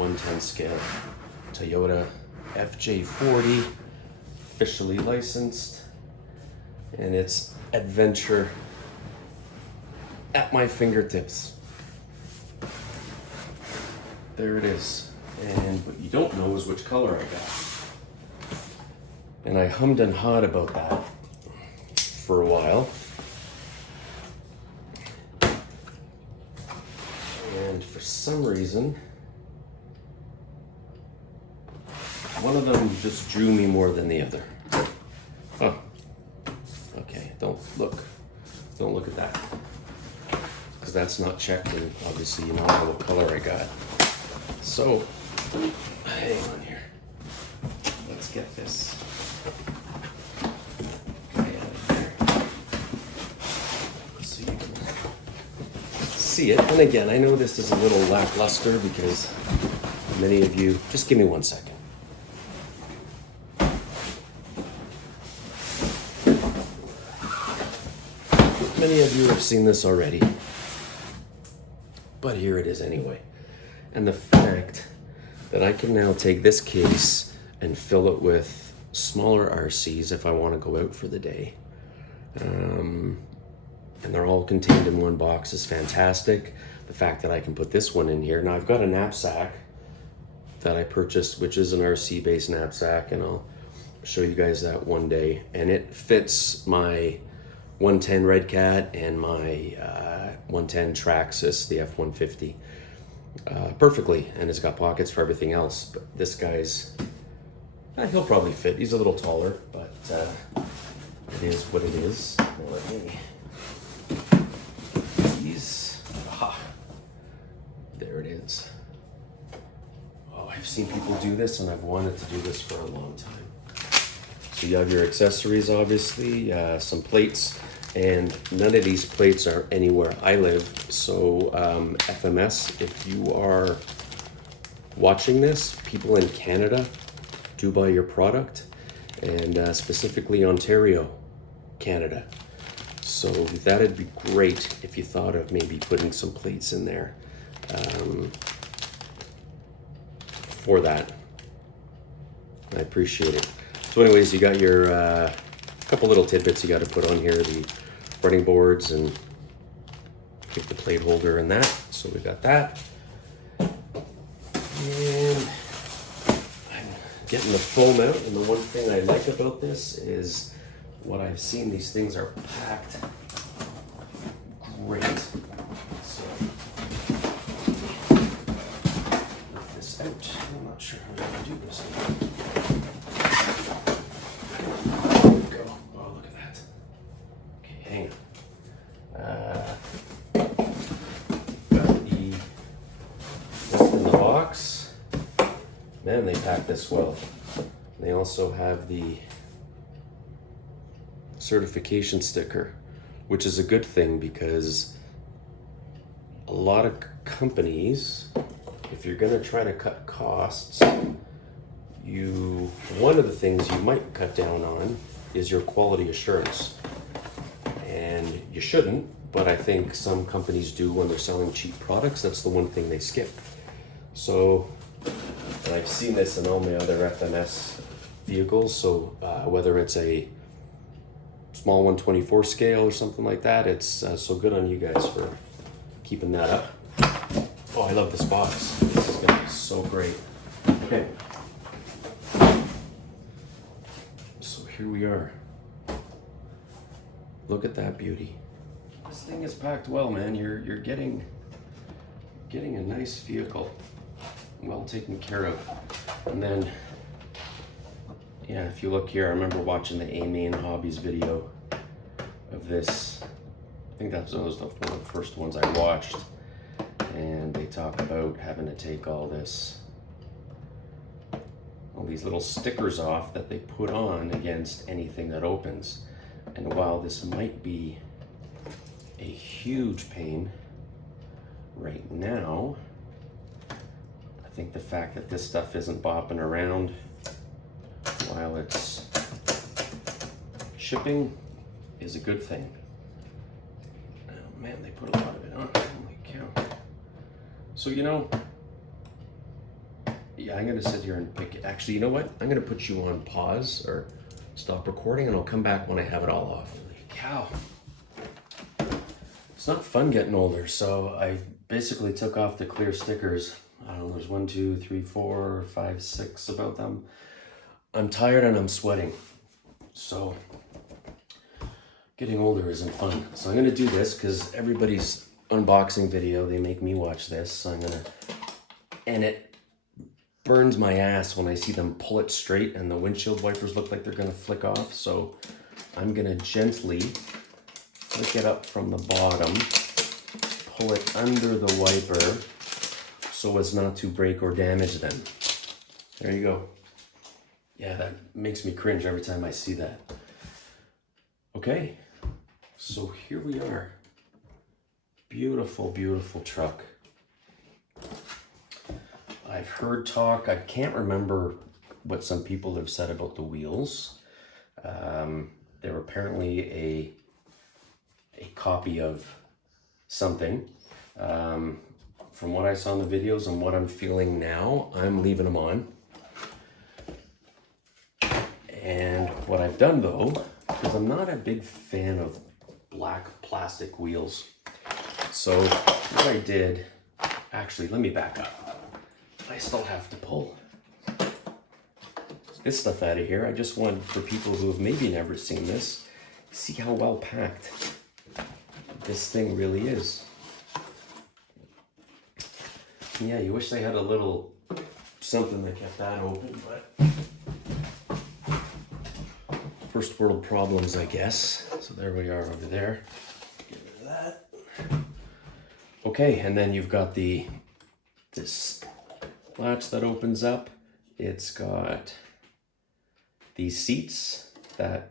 110 scale. Toyota FJ40, officially licensed, and it's adventure at my fingertips. There it is. And what you don't know is which color I got. And I hummed and hawed about that for a while. And for some reason, one of them just drew me more than the other. Oh, okay, don't look at that. Because that's not checked, and obviously you know what color I got. So, hang on here. Let's get this guy out of here. So you can see it. And again, I know this is a little lackluster because many of you, just give me 1 second. Many of you have seen this already, but here it is anyway. And the fact that I can now take this case and fill it with smaller RCs if I want to go out for the day. And they're all contained in one box is fantastic. The fact that I can put this one in here. Now I've got a knapsack that I purchased, which is an RC based knapsack, and I'll show you guys that one day. And it fits my 110 Red Cat and my 110 Traxxas, the F150, perfectly, and it's got pockets for everything else. But this guy's, he'll probably fit. He's a little taller, but it is what it is. Now let me, there it is. Oh, I've seen people do this, and I've wanted to do this for a long time. So you have your accessories, obviously, some plates. And none of these plates are anywhere I live. So FMS, if you are watching this, people in Canada do buy your product, and specifically Ontario, Canada. So that'd be great if you thought of maybe putting some plates in there for that. I appreciate it. So anyways, you got your couple little tidbits you got to put on here, the running boards and get the plate holder and that. So we got that. And I'm getting the foam out, and the one thing I like about this is what I've seen, these things are packed great. So lift this out. I'm not sure how to do this. Man, they pack this well. They also have the certification sticker, which is a good thing because a lot of companies, if you're going to try to cut costs, one of the things you might cut down on is your quality assurance. And you shouldn't, but I think some companies do when they're selling cheap products. That's the one thing they skip. So, and I've seen this in all my other FMS vehicles, so whether it's a small 124 scale or something like that, it's so good on you guys for keeping that up. Oh, I love this box. This is gonna be so great. Okay. So here we are. Look at that beauty. This thing is packed well, man. You're getting a nice vehicle, well taken care of. And then, yeah, if you look here, I remember watching the A-Main Hobbies video of this. I think that was one of the first ones I watched. And they talk about having to take all these little stickers off that they put on against anything that opens. And while this might be a huge pain right now, I think the fact that this stuff isn't bopping around while it's shipping is a good thing. Oh man, they put a lot of it on. Holy cow. So, you know, Yeah, I'm gonna sit here and pick it. Actually, you know what? I'm gonna put you on pause or stop recording, and I'll come back when I have it all off. Holy cow. It's not fun getting older, so I basically took off the clear stickers. I don't know, there's 1, 2, 3, 4, 5, 6 about them. I'm tired and I'm sweating. So getting older isn't fun. So I'm gonna do this because everybody's unboxing video, they make me watch this. So I'm gonna, and it burns my ass when I see them pull it straight and the windshield wipers look like they're gonna flick off. So I'm gonna gently flick it up from the bottom, pull it under the wiper so as not to break or damage them. There you go. Yeah, that makes me cringe every time I see that. Okay, so here we are. Beautiful, beautiful truck. I've heard talk, I can't remember what some people have said about the wheels. They're apparently a copy of something. From what I saw in the videos and what I'm feeling now, I'm leaving them on. And what I've done though, because I'm not a big fan of black plastic wheels. So what I did, actually, let me back up. I still have to pull this stuff out of here. I just want, for people who have maybe never seen this, see how well packed this thing really is. Yeah, you wish they had a little something that kept that open, but first world problems, I guess. So there we are over there. Get rid of that. Okay, and then you've got this latch that opens up. It's got these seats that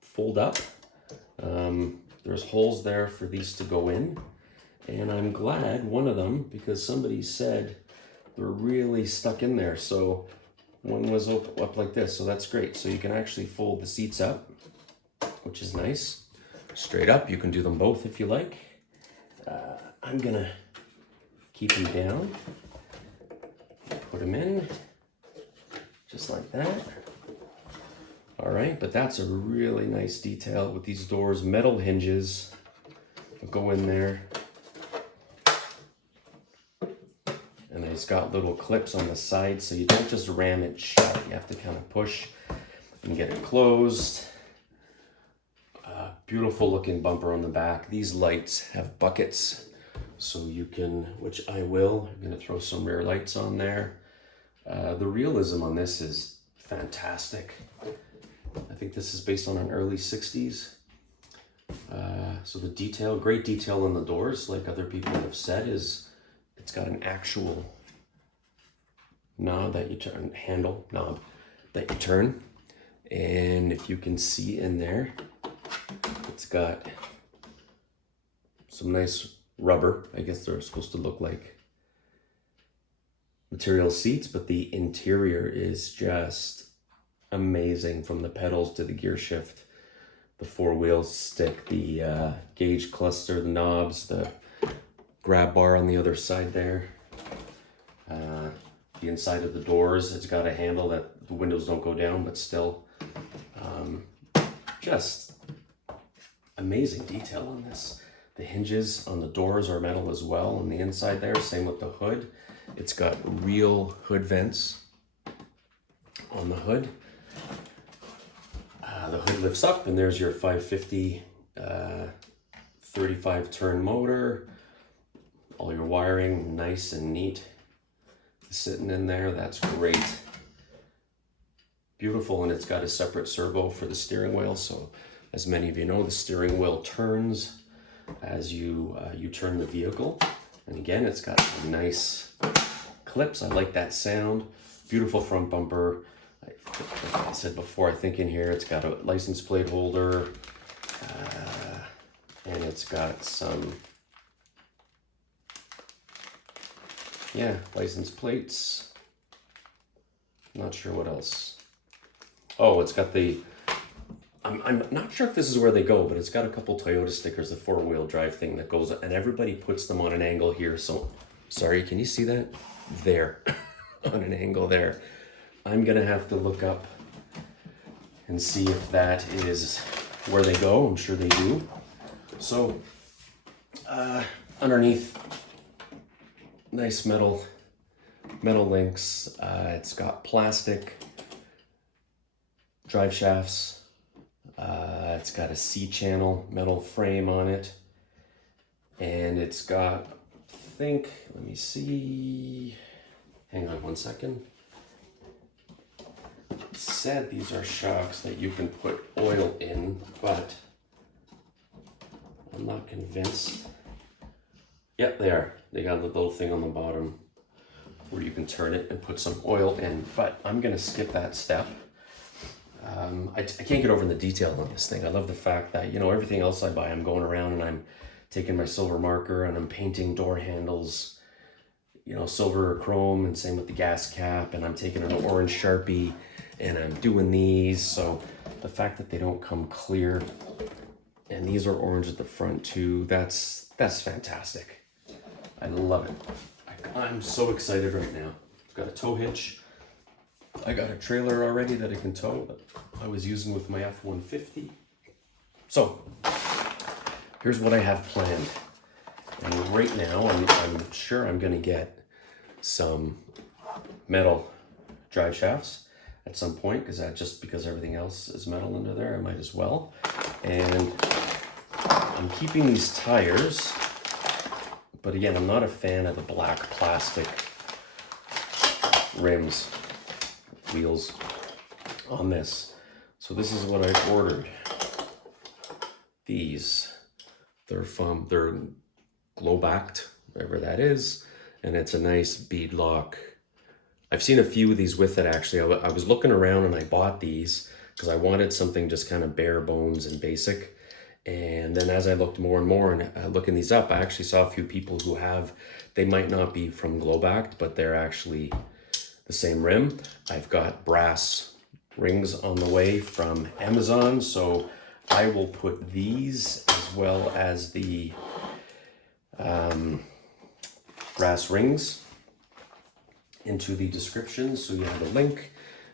fold up. There's holes there for these to go in. And I'm glad, one of them, because somebody said they're really stuck in there. So one was up like this, so that's great. So you can actually fold the seats up, which is nice. Straight up, you can do them both if you like. I'm gonna keep them down, put them in, just like that. All right, but that's a really nice detail with these doors, metal hinges that go in there. And it's got little clips on the side, so you don't just ram it shut. You have to kind of push and get it closed. Beautiful looking bumper on the back. These lights have buckets, so you can, which I will. I'm gonna throw some rear lights on there. The realism on this is fantastic. I think this is based on an early 60s. So the detail, great detail on the doors, like other people have said, is it's got an actual knob that you turn, handle knob that you turn. And if you can see in there, it's got some nice rubber. I guess they're supposed to look like material seats, but the interior is just amazing, from the pedals to the gear shift, the 4-wheel stick, the gauge cluster, the knobs, the grab bar on the other side there. The inside of the doors, it's got a handle that the windows don't go down, but still just amazing detail on this. The hinges on the doors are metal as well on the inside there, same with the hood. It's got real hood vents on the hood. The hood lifts up and there's your 550 35 turn motor. All your wiring nice and neat sitting in there. That's great. Beautiful, and it's got a separate servo for the steering wheel. So as many of you know, the steering wheel turns as you turn the vehicle. And again, it's got some nice clips. I like that sound. Beautiful front bumper. Like I said before, I think in here it's got a license plate holder, and it's got some, yeah, license plates. Not sure what else. Oh, it's got the, I'm not sure if this is where they go, but it's got a couple Toyota stickers, the 4-wheel drive thing that goes, and everybody puts them on an angle here. So, sorry, can you see that? There. on an angle there. I'm gonna have to look up and see if that is where they go. I'm sure they do. So underneath, nice metal links. It's got plastic drive shafts. It's got a C-channel metal frame on it, and it's got, let me see, hang on one second. It said these are shocks that you can put oil in, but I'm not convinced. Yep, they are. They got the little thing on the bottom where you can turn it and put some oil in, but I'm gonna skip that step. I can't get over the detail on this thing. I love the fact that, everything else I buy, I'm going around and I'm taking my silver marker and I'm painting door handles, silver or chrome, and same with the gas cap, and I'm taking an orange Sharpie and I'm doing these. So the fact that they don't come clear, and these are orange at the front too, that's fantastic. I love it. I'm so excited right now. It's got a tow hitch. I got a trailer already that I can tow that I was using with my F-150. So here's what I have planned. And right now, I'm sure I'm gonna get some metal drive shafts at some point, because everything else is metal under there, I might as well. And I'm keeping these tires, but again, I'm not a fan of the black plastic rims, wheels on this. So this is what I ordered. These, they're glow-backed, whatever that is, and it's a nice beadlock. I've seen a few of these with it actually. I was looking around and I bought these because I wanted something just kind of bare bones and basic. And then as I looked more and more and looking these up, I actually saw a few people who they might not be from glow-backed, but they're actually the same rim. I've got brass rings on the way from Amazon, so I will put these as well as the brass rings into the description, so you have a link.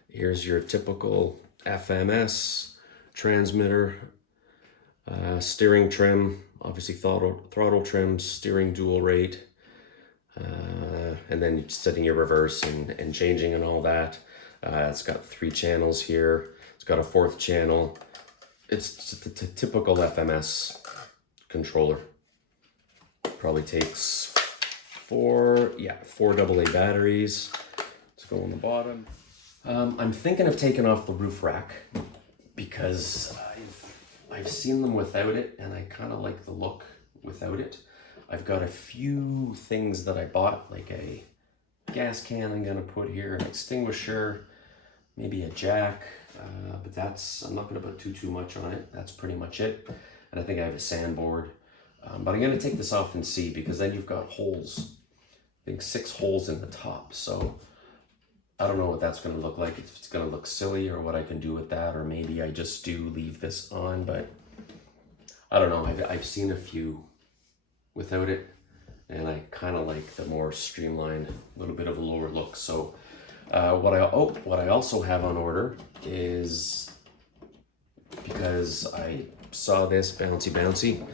Here's your typical FMS transmitter, steering trim, obviously throttle trim, steering dual rate, and then setting your reverse and changing and all that. It's got 3 channels here. It's got a 4th channel. It's just a typical FMS controller. Probably takes 4 AA batteries. Let's go on the bottom. I'm thinking of taking off the roof rack because I've seen them without it, and I kind of like the look without it. I've got a few things that I bought, like a gas can I'm gonna put here, an extinguisher, maybe a jack, but I'm not gonna put too much on it. That's pretty much it. And I think I have a sandboard, but I'm gonna take this off and see, because then you've got holes, I think 6 holes in the top. So I don't know what that's gonna look like, if it's gonna look silly or what I can do with that, or maybe I just do leave this on, but I don't know. I've seen a few without it, and I kind of like the more streamlined, little bit of a lower look. So what I also have on order is, because I saw this bouncy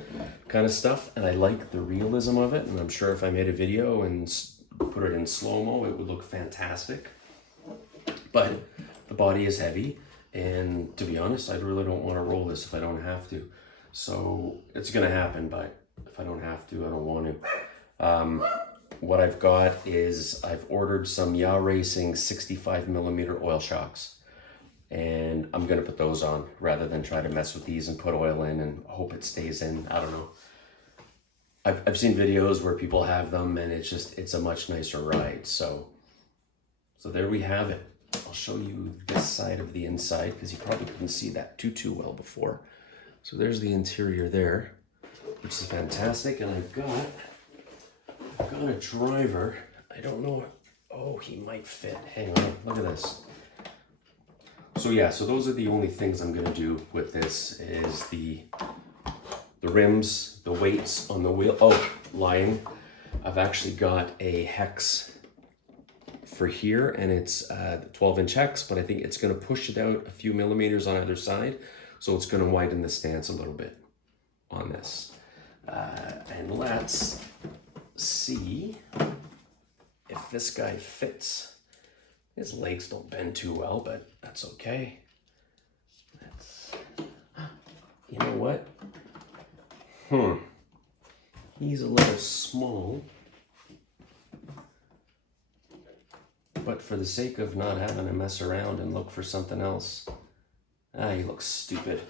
kind of stuff and I like the realism of it, and I'm sure if I made a video and put it in slow-mo, it would look fantastic. But the body is heavy, and to be honest, I really don't want to roll this if I don't have to. So it's gonna happen, but if I don't have to, I don't want to. What I've got is I've ordered some Yaw Racing 65mm oil shocks, and I'm gonna put those on rather than try to mess with these and put oil in and hope it stays in. I don't know. I've seen videos where people have them, and it's a much nicer ride. So there we have it. I'll show you this side of the inside, because you probably couldn't see that too well before. So there's the interior there, which is fantastic. And I've got a driver. I don't know. Oh, he might fit. Hang on, look at this. So yeah, so those are the only things I'm gonna do with this, is the rims, the weights on the wheel. Oh, lying. I've actually got a hex for here, and it's 12-inch X, but I think it's going to push it out a few millimeters on either side, so it's going to widen the stance a little bit on this. And let's see if this guy fits. His legs don't bend too well, but that's okay. You know what? He's a little small. But for the sake of not having to mess around and look for something else, he looks stupid.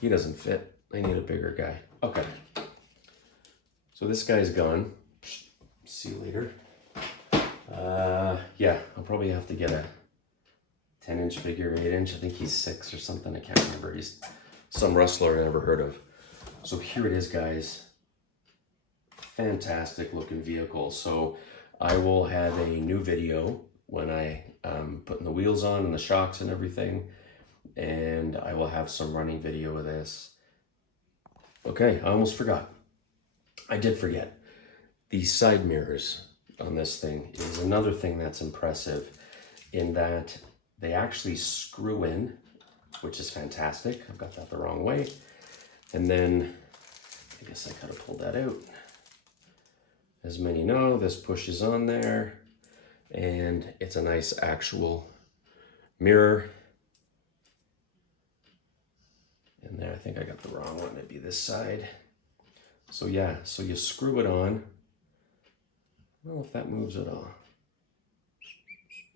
He doesn't fit. I need a bigger guy. Okay. So this guy's gone. See you later. Yeah, I'll probably have to get a 10-inch figure, 8-inch. I think he's 6 or something. I can't remember. He's some rustler I never heard of. So here it is, guys. Fantastic looking vehicle. So I will have a new video when I putting the wheels on and the shocks and everything, and I will have some running video of this. Okay, I almost forgot. I did forget. These side mirrors on this thing is another thing that's impressive in that they actually screw in, which is fantastic. I've got that the wrong way. And then I guess I could have pulled that out. As many know, this pushes on there, and it's a nice actual mirror. And there, I think I got the wrong one, maybe this side. So yeah, so you screw it on. I don't know if that moves at all.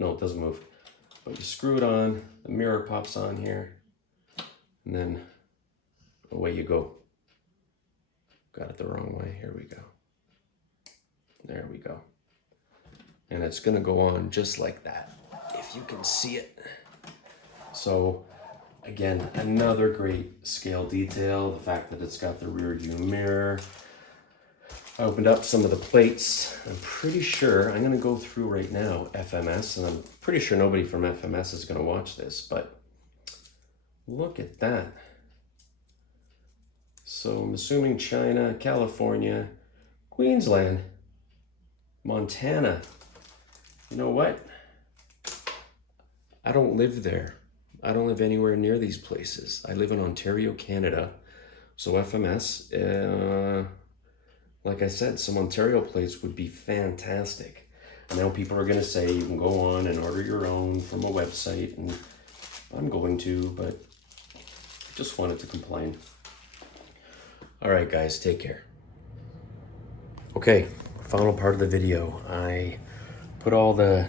No, it doesn't move. But you screw it on, the mirror pops on here, and then away you go. Got it the wrong way, here we go. There we go. And it's gonna go on just like that, if you can see it. So again, another great scale detail. The fact that it's got the rear view mirror. I opened up some of the plates. I'm pretty sure, I'm gonna go through right now FMS, and I'm pretty sure nobody from FMS is gonna watch this, but look at that. So I'm assuming China, California, Queensland, Montana. You know what? I don't live there. I don't live anywhere near these places. I live in Ontario, Canada. So FMS, like I said, some Ontario plates would be fantastic. I know people are gonna say you can go on and order your own from a website, and I'm going to, but I just wanted to complain. All right, guys, take care. Okay, final part of the video. I put all the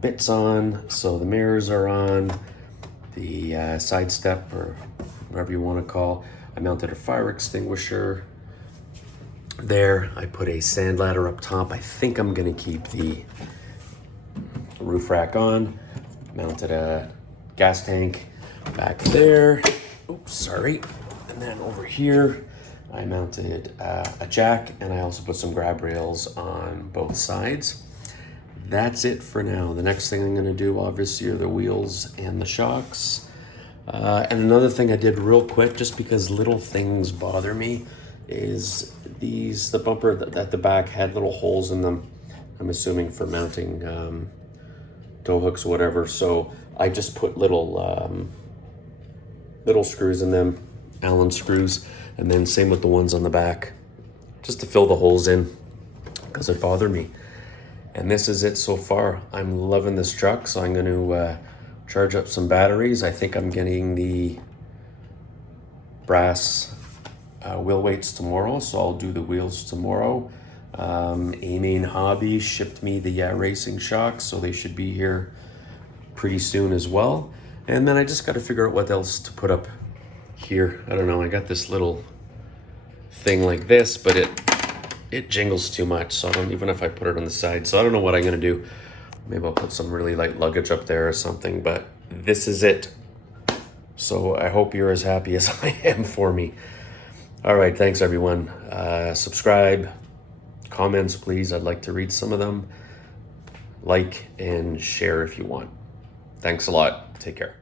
bits on, so the mirrors are on, the side step, or whatever you want to call. I mounted a fire extinguisher there. I put a sand ladder up top. I think I'm gonna keep the roof rack on. Mounted a gas tank back there. Oops, sorry. And then over here, I mounted a jack, and I also put some grab rails on both sides. That's it for now. The next thing I'm gonna do, obviously, are the wheels and the shocks. And another thing I did real quick, just because little things bother me, is the bumper at the back had little holes in them. I'm assuming for mounting tow hooks or whatever. So I just put little screws in them, Allen screws, and then same with the ones on the back, just to fill the holes in, because it bothered me. And this is it so far. I'm loving this truck, so I'm going to charge up some batteries. I think I'm getting the brass wheel weights tomorrow, so I'll do the wheels tomorrow. A-Main Hobby shipped me the racing shocks, so they should be here pretty soon as well. And then I just got to figure out what else to put up here. I don't know, I got this little thing like this, but it jingles too much, so I don't, even if I put it on the side, so I don't know what I'm gonna do. Maybe I'll put some really light luggage up there or something, but this is it. So I hope you're as happy as I am for me. All right, thanks everyone. Subscribe, comments please, I'd like to read some of them. Like and share if you want. Thanks a lot, take care.